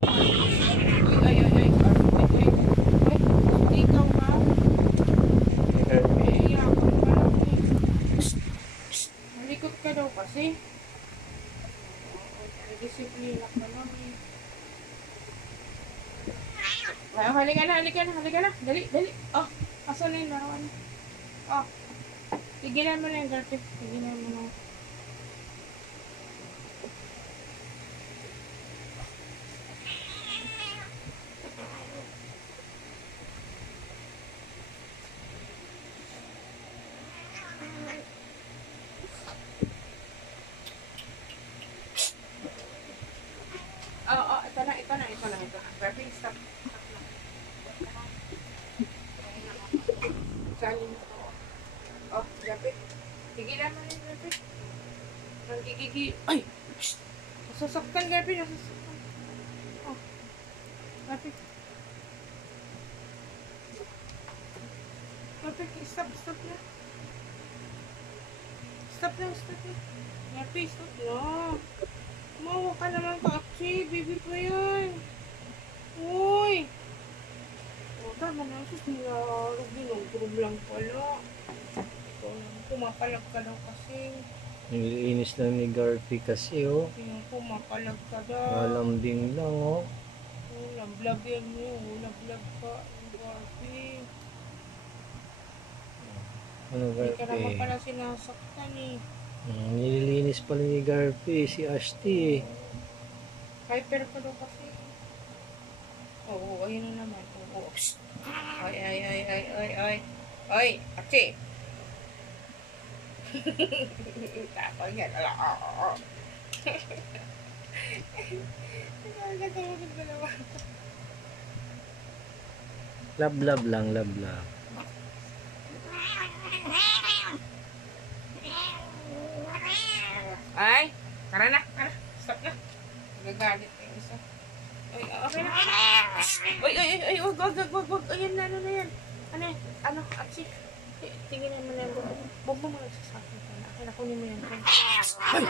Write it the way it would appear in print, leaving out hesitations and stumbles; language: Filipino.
Ay, ay, ay, ay. Ay, ikaw ka. Ay, yakap ka lang eh. Malikot ka daw kasi. Disiplina ka lang eh. Ay, halika na, halika na, halika na. Dali, dali. Oh, asan na yung larawan? Oh, tigilan mo na yung garter. Tigilan mo na. Oh, ito na, ito na, ito na, ito na. Garter, stop. Salin mo. Oh, garter. Tigilan mo na yung garter. Nagigigi. Ay! Nasasaktan, garter, nasasaktan. Oh, garter. Garter, stop, stop na. Stop na, stop na. Garter, stop na. Mawa ka naman kasi, baby pa yan. Uy! O, tama na, sus, nilarog din, nag-groove lang pala. Ikaw lang, pumapalag ka daw kasi. Niliinis lang ni Garpy kasi, oh. Tingnan ko, mapalag ka daw. Malambing lang, oh. Oh, nablag yan mo, nablag ka, Garpy. Ano, Hindi ka naman Garpy? pala sinasaktan eh. Nililinis pala ni Garpy, si Ashti. Hyper ka daw kasi. Oo, ayun na naman. Oo, psst. Ay, ay, ay, ay, ay, ay. Ay, achi. Tapos yan. Nagkakatawag ko naman. Love lang, love. Ay, tara na, tara. Stop na. Nagagalit yung isa. Ay, okay na. Ay, ay, ay, ay, wag. Ayan na, ano na yan. Ano, achi. Tingin mo na yan. Huwag mo mga nagsasakin ka na. Akin, kunin mo yan. Ay,